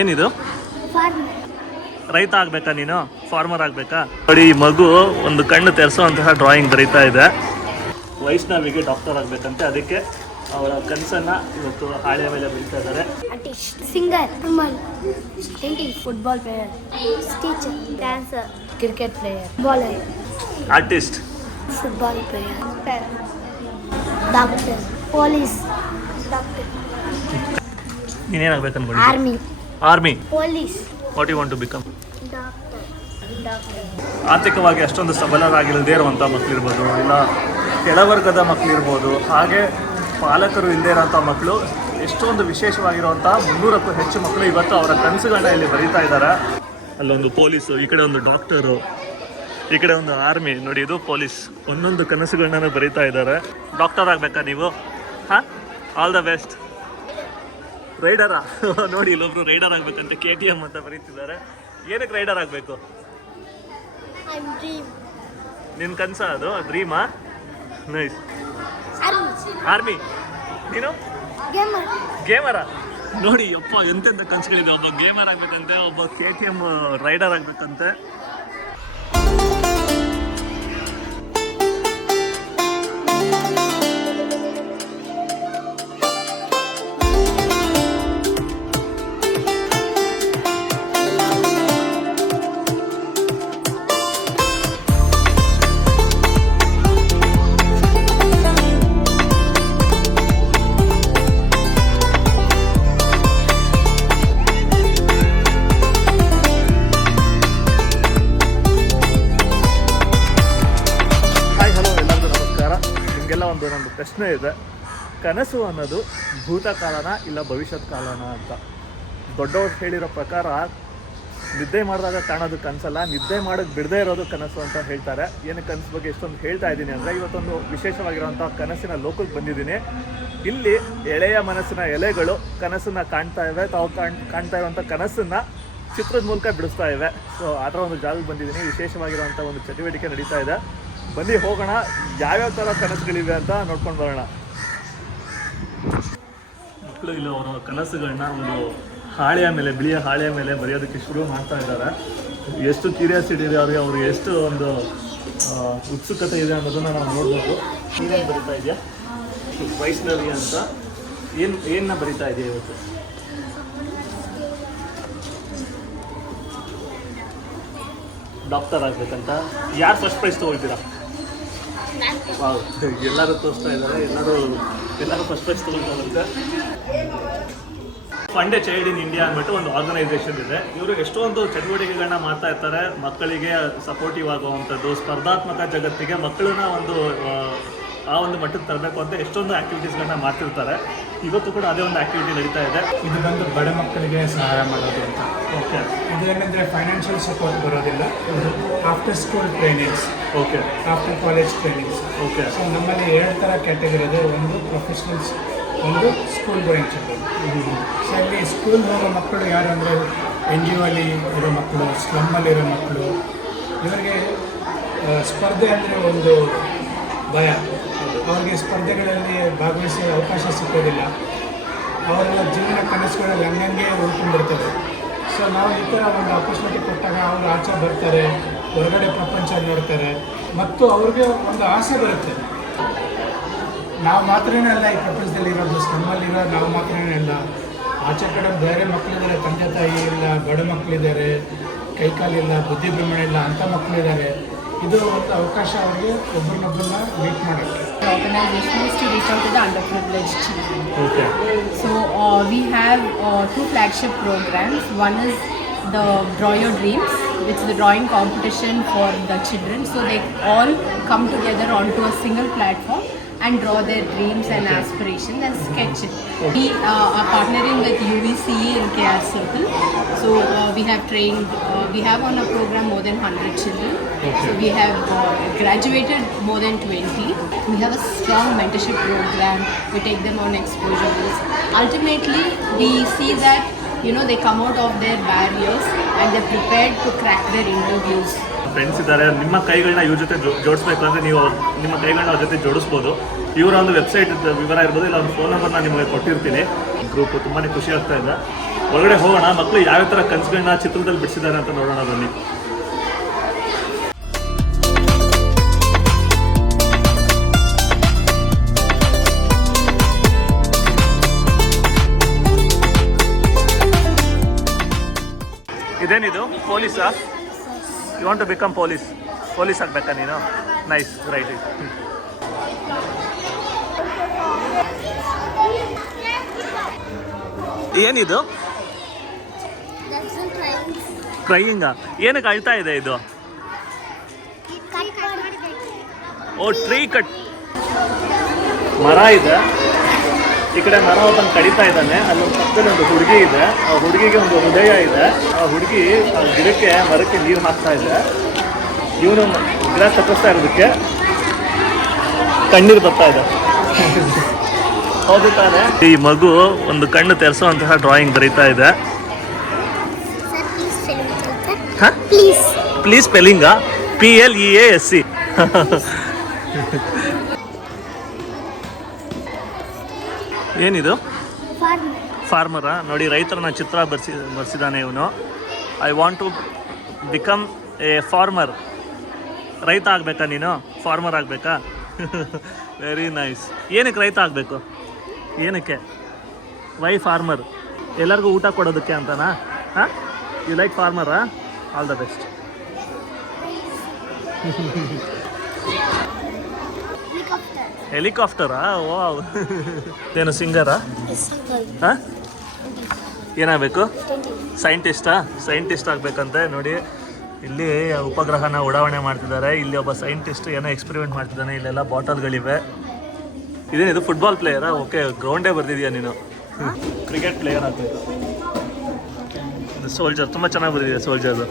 ಏನಿದು? ರೈತ ಆಗ್ಬೇಕಾ ನೀನು? ಫಾರ್ಮರ್ ಆಗ್ಬೇಕಾ? ನೋಡಿ, ಈ ಮಗು ಒಂದು ಕಣ್ಣು ತೆರೆಸೋಂತಹ ಡ್ರಾಯಿಂಗ್ ಬರೀತಾ ಇದೆ. ವೈಷ್ಣವಿಗೆ ಡಾಕ್ಟರ್ ಆಗ್ಬೇಕಂತೆ, ಅದಕ್ಕೆ ಅವಳ ಕನಸನ್ನ ಇವತ್ತು ಹಾಳೆಯ ಮೇಲೆ ಬರೀತಾ ಇದ್ದಾರೆ. Singer, football player, teacher, dancer, cricket player, bowler, artist, football player, doctor, police, doctor. ನೀನೇನಾಗಬೇಕು ಅನ್ಕೊಂಡು? Army. Police. What you want to become? Doctor. ಆರ್ಥಿಕವಾಗಿ ಅಷ್ಟೊಂದು ಸಬಲರಾಗಿಲ್ಲದೇ ಇರುವಂಥ ಮಕ್ಕಳಿರ್ಬೋದು, ಇಲ್ಲ ಕೆಳವರ್ಗದ ಮಕ್ಕಳಿರ್ಬೋದು, ಹಾಗೆ ಪಾಲಕರು ಇಲ್ಲದೇ ಇರೋಂಥ ಮಕ್ಕಳು, ಎಷ್ಟೊಂದು ವಿಶೇಷವಾಗಿರುವಂಥ 300ಕ್ಕೂ ಹೆಚ್ಚು ಮಕ್ಕಳು ಇವತ್ತು ಅವರ ಕನಸುಗಳನ್ನ ಇಲ್ಲಿ ಬರೀತಾ ಇದ್ದಾರೆ. ಅಲ್ಲೊಂದು ಪೊಲೀಸು, ಈ ಕಡೆ ಒಂದು ಡಾಕ್ಟರು, ಈ ಕಡೆ ಒಂದು ಆರ್ಮಿ. ನೋಡಿ, ಇದು ಪೊಲೀಸ್. ಒಂದೊಂದು ಕನಸುಗಳನ್ನ ಬರೀತಾ ಇದ್ದಾರೆ. ಡಾಕ್ಟರ್ ಆಗಬೇಕಾ ನೀವು? ಹಾಂ, ಆಲ್ ದ ಬೆಸ್ಟ್. ರೈಡರಾ? ನೋಡಿ, ಇಲ್ಲೊಬ್ರು ರೈಡರ್ ಆಗಬೇಕಂತ KTM ಅಂತ ಬರೀತಿದ್ದಾರೆ. ಏನಕ್ಕೆ ರೈಡರ್ ಆಗಬೇಕು? ನಿನ್ನ ಕನಸ ಅದು? ಡ್ರೀಮಾ? ನೈಸ್. ಆರ್ಮಿ. ನೀನು? ಗೇಮರ. ನೋಡಿ ಅಪ್ಪ, ಎಂತೆಂಥ ಕನಸುಗಳಿದೆ. ಒಬ್ಬ ಗೇಮರ್ ಆಗ್ಬೇಕಂತೆ, ಒಬ್ಬ KTM ರೈಡರ್ ಆಗ್ಬೇಕಂತೆ. ಒಂದು ಪ್ರಶ್ನೆ ಇದೆ. ಕನಸು ಅನ್ನೋದು ಭೂತಕಾಲನ ಇಲ್ಲ ಭವಿಷ್ಯತ್ ಕಾಲನ ಅಂತ. ದೊಡ್ಡವ್ರು ಹೇಳಿರೋ ಪ್ರಕಾರ ನಿದ್ದೆ ಮಾಡಿದಾಗ ಕಾಣೋದು ಕನಸಲ್ಲ, ನಿದ್ದೆ ಮಾಡೋಕ್ಕೆ ಬಿಡದೇ ಇರೋದು ಕನಸು ಅಂತ ಹೇಳ್ತಾರೆ. ಏನಕ್ಕೆ ಕನಸು ಬಗ್ಗೆ ಎಷ್ಟೊಂದು ಹೇಳ್ತಾ ಇದ್ದೀನಿ ಅಂದರೆ, ಇವತ್ತೊಂದು ವಿಶೇಷವಾಗಿರೋಂಥ ಕನಸಿನ ಲೋಕಕ್ಕೆ ಬಂದಿದ್ದೀನಿ. ಇಲ್ಲಿ ಎಳೆಯ ಮನಸ್ಸಿನ ಎಲೆಗಳು ಕನಸನ್ನು ಕಾಣ್ತಾ ಇವೆ. ತಾವು ಕಾಣ್ತಾ ಇರುವಂಥ ಕನಸನ್ನು ಚಿತ್ರದ ಮೂಲಕ ಬಿಡಿಸ್ತಾ ಇವೆ. ಸೊ ಅದರ ಒಂದು ಜಾಗಕ್ಕೆ ಬಂದಿದ್ದೀನಿ. ವಿಶೇಷವಾಗಿರೋಂಥ ಒಂದು ಚಟುವಟಿಕೆ ನಡೀತಾ ಇದೆ. ಬನ್ನಿ ಹೋಗೋಣ, ಯಾವ್ಯಾವ ಥರ ಕನಸುಗಳಿವೆ ಅಂತ ನೋಡ್ಕೊಂಡು ಬರೋಣ. ಮಕ್ಕಳು ಇಲ್ಲಿ ಅವರ ಕನಸುಗಳನ್ನ ಒಂದು ಹಾಳೆಯ ಮೇಲೆ, ಬಿಳಿಯ ಹಾಳೆಯ ಮೇಲೆ ಬರೆಯೋದಕ್ಕೆ ಶುರು ಮಾಡ್ತಾ ಇದ್ದಾರೆ. ಎಷ್ಟು ಕ್ಯೂರಿಯಾಸಿಟಿ ಇದೆ ಅವ್ರಿಗೆ ಎಷ್ಟು ಒಂದು ಉತ್ಸುಕತೆ ಇದೆ ಅನ್ನೋದನ್ನು ನಾವು ನೋಡ್ಬೋದು. ನೀನೇನು ಬರಿತಾ ಇದೆಯಾ? ವೈಷ್ಣವಿ ಅಂತ. ಏನನ್ನ ಬರಿತಾ ಇದೆಯಾ ಇವತ್ತು? ಡಾಕ್ಟರ್ ಆಗಬೇಕಂತ. ಯಾರು ಫಸ್ಟ್ ಪ್ರೈಸ್ ತೊಗೊಳ್ತೀರಾ? ಎಲ್ಲರೂ ತೋರಿಸ್ತಾ ಇದ್ದಾರೆ. ಎಲ್ಲರೂ ಫಸ್ಟ್ ಪ್ರೈಸ್ ತೊಗೊಳ್ತಾರಂತೆ. Fund a child in India ಅಂದ್ಬಿಟ್ಟು ಒಂದು ಆರ್ಗನೈಸೇಷನ್ ಇದೆ. ಇವರು ಎಷ್ಟೊಂದು ಚಟುವಟಿಕೆಗಳನ್ನ ಮಾಡ್ತಾ ಇರ್ತಾರೆ. ಮಕ್ಕಳಿಗೆ ಸಪೋರ್ಟಿವ್ ಆಗುವಂಥದ್ದು, ಸ್ಪರ್ಧಾತ್ಮಕ ಜಗತ್ತಿಗೆ ಮಕ್ಕಳನ್ನ ಆ ಒಂದು ಮಟ್ಟಕ್ಕೆ ತರಬೇಕು ಅಂತ ಎಷ್ಟೊಂದು ಆ್ಯಕ್ಟಿವಿಟೀಸ್ಗಳನ್ನ ಮಾಡ್ತಿರ್ತಾರೆ. ಇವತ್ತು ಕೂಡ ಅದೇ ಒಂದು ಆ್ಯಕ್ಟಿವಿಟಿ ನಡೀತಾ ಇದೆ. ಇದು ಬಂದು ಬಡ ಮಕ್ಕಳಿಗೆ ಸಹಾಯ ಮಾಡೋದು ಅಂತ. ಓಕೆ. ಇದೇನೆಂದರೆ ಫೈನಾನ್ಷಿಯಲ್ ಸಪೋರ್ಟ್ ಬರೋದಿಲ್ಲ. After school trainings, okay, after college trainings. Okay. So ನಮ್ಮಲ್ಲಿ 2 ಥರ ಕ್ಯಾಟಗರಿ ಇದೆ. ಒಂದು ಪ್ರೊಫೆಷನಲ್ಸ್, ಒಂದು ಸ್ಕೂಲ್ ಗೋಯಿಂಗ್ ಚಿಲ್ಡ್ರನ್. ಸೊ ಅಲ್ಲಿ ಸ್ಕೂಲ್ ಹೋಗೋ ಮಕ್ಕಳು ಯಾರು ಅಂದರೆ NGO ಅಲ್ಲಿ ಇರೋ ಮಕ್ಕಳು, ಸ್ಲಮ್ಮಲ್ಲಿರೋ ಮಕ್ಕಳು. ಇವರಿಗೆ ಸ್ಪರ್ಧೆ ಅಂದರೆ ಒಂದು ಭಯ. ಅವ್ರಿಗೆ ಸ್ಪರ್ಧೆಗಳಲ್ಲಿ ಭಾಗವಹಿಸೋ ಅವಕಾಶ ಸಿಗೋದಿಲ್ಲ. ಅವರ ಜೀವನ ಕನಸುಗಳಲ್ಲಿ ಹಂಗಂಗೆ ಉಳ್ಕೊಂಡಿರ್ತದೆ. ಸೊ ನಾವು ಈ ಥರ ಒಂದು ಆಪರ್ಚುನಿಟಿ ಕೊಟ್ಟಾಗ ಅವರು ಆಚೆ ಬರ್ತಾರೆ, ಹೊರಗಡೆ ಪ್ರಪಂಚ ನೋಡ್ತಾರೆ, ಮತ್ತು ಅವ್ರಿಗೆ ಒಂದು ಆಸೆ ಬರುತ್ತೆ. ನಾವು ಮಾತ್ರನೇ ಅಲ್ಲ ಈ ಪ್ರಪಂಚದಲ್ಲಿ ಇರೋದು, ನಮ್ಮಲ್ಲಿರೋ ನಾವು ಮಾತ್ರನೇ ಅಲ್ಲ. ಆಚೆ ಕಡೆ ಬೇರೆ ಮಕ್ಕಳಿದ್ದಾರೆ, ತಂದೆ ತಾಯಿ ಇಲ್ಲ, ಬಡ ಮಕ್ಕಳಿದ್ದಾರೆ, ಕೈಕಾಲಿಲ್ಲ, ಬುದ್ಧಿಭ್ರಮಣೆ ಇಲ್ಲ, ಅಂಥ ಮಕ್ಕಳಿದ್ದಾರೆ. ಇದು ಒಂದು ಅವಕಾಶ ಅವರಿಗೆ ಒಬ್ಬರನ್ನೊಬ್ಬರನ್ನ ಮೀಟ್ ಮಾಡೋಕ್ಕೆ. Organization is to reach out to the underprivileged children. Okay. So we have 2 flagship programs. One is the Draw Your Dreams, which is the drawing competition for the children. So they all come together onto a single platform and draw their dreams and aspirations and sketch it. We are partnering with UVCE in KR Circle. So we have trained, we have on a program more than 100 children. So we have graduated more than 20. We have a strong mentorship program. We take them on exposures. Ultimately, we see that they come out of their barriers and they're prepared to crack their interviews. Friends ಇದ್ದಾರೆ, ನಿಮ್ಮ ಕೈಗಳನ್ನ ಇವ್ರ ಜೊತೆ ಜೋಡಿಸ್ಬೇಕು ಅಂದರೆ ನೀವು ನಿಮ್ಮ ಕೈಗಳನ್ನ ಅವ್ರ ಜೊತೆ ಜೋಡಿಸ್ಬೋದು. ಇವರ ಒಂದು ವೆಬ್ಸೈಟ್ ವಿವರ ಇರ್ಬೋದು, ಇಲ್ಲ ಒಂದು ಫೋನ್ ನಂಬರ್ನ ನಿಮಗೆ ಕೊಟ್ಟಿರ್ತೀನಿ. ಗ್ರೂಪ್ ತುಂಬಾ ಖುಷಿ ಆಗ್ತಾ ಇದೆ. ಒಳಗಡೆ ಹೋಗೋಣ, ಮಕ್ಕಳು ಯಾವ ಥರ ಕನಸುಗಳನ್ನ ಚಿತ್ರದಲ್ಲಿ ಬಿಡಿಸಿದ್ದಾರೆ ಅಂತ ನೋಡೋಣ ಬನ್ನಿ. ಇದೇನಿದು ಪೊಲೀಸಾ? You want to become police ಆಗಬೇಕಾ ನೀನು? Nice, right. ಏನಿದು? ಕ್ರೈಯಿಂಗಾ? ಏನಕ್ಕೆ ಅಳ್ತಾ ಇದೆ ಇದು? ಓ, ಟ್ರೀ ಕಟ್. ಮರ ಇದೆ, ಈ ಕಡೆ ಮರ ಒಬ್ಬನು ಕಡಿತಾ ಇದ್ದಾನೆ. ಅಲ್ಲೊಂದು ಪಕ್ಕದಲ್ಲಿ ಒಂದು ಹುಡುಗಿ ಇದೆ, ಆ ಹುಡುಗಿಗೆ ಒಂದು ಹೃದಯ ಇದೆ. ಆ ಹುಡುಗಿ ಆ ಗಿಡಕ್ಕೆ ಮರಕ್ಕೆ ನೀರು ಹಾಕ್ತಾ ಇದೆ. ಇವನು ಗಿಡ ತಪ್ಪಿಸ್ತಾ ಇರೋದಕ್ಕೆ ಕಣ್ಣೀರು ಬರ್ತಾ ಇದೆ. ಹೌದು ತಾನೆ? ಈ ಮಗು ಒಂದು ಕಣ್ಣು ತೆರೆಸುವಂತಹ ಡ್ರಾಯಿಂಗ್ ಬರೀತಾ ಇದೆ. ಪ್ಲೀಸ್ ಸ್ಪೆಲ್ಲಿಂಗಾ? PLEASC. ಏನಿದು? ಫಾರ್ಮರಾ? ನೋಡಿ, ರೈತರನ್ನ ಚಿತ್ರ ಬರ್ಸಿದ್ದಾನೆ ಇವನು. I want to become a farmer. ರೈತ ಆಗಬೇಕಾ ನೀನು? ಫಾರ್ಮರ್ ಆಗಬೇಕಾ? Very nice. ಏನಕ್ಕೆ ರೈತ ಆಗಬೇಕು? ಏನಕ್ಕೆ? Why farmer? ಎಲ್ಲರಿಗೂ ಊಟ ಕೊಡೋದಕ್ಕೆ ಅಂತನಾ? ಹಾಂ, ಯು ಲೈಕ್ ಫಾರ್ಮರಾ? All the best. ಹೆಲಿಕಾಪ್ಟರಾ? ವಾವ್. ಏನು ಸಿಂಗರಾ? ಹಾಂ, ಏನಾಗಬೇಕು? ಸೈಂಟಿಸ್ಟ್ ಆಗಬೇಕಂತೆ. ನೋಡಿ, ಇಲ್ಲಿ ಉಪಗ್ರಹನ ಉಡಾವಣೆ ಮಾಡ್ತಿದ್ದಾರೆ. ಇಲ್ಲಿ ಒಬ್ಬ ಸೈಂಟಿಸ್ಟ್ ಏನೋ ಎಕ್ಸ್ಪೆರಿಮೆಂಟ್ ಮಾಡ್ತಿದ್ದಾನೆ. ಇಲ್ಲೆಲ್ಲ ಬಾಟಲ್ಗಳಿವೆ. ಇದೇನಿದು? ಫುಟ್ಬಾಲ್ ಪ್ಲೇಯರಾ? ಓಕೆ, ಗ್ರೌಂಡೇ ಬರ್ದಿದ್ಯಾ ನೀನು. ಕ್ರಿಕೆಟ್ ಪ್ಲೇಯರ್ ಆಗಬೇಕು. ಸೋಲ್ಜರ್ ತುಂಬ ಚೆನ್ನಾಗಿ ಬರ್ದಿದೆ. ಸೋಲ್ಜರ್ದು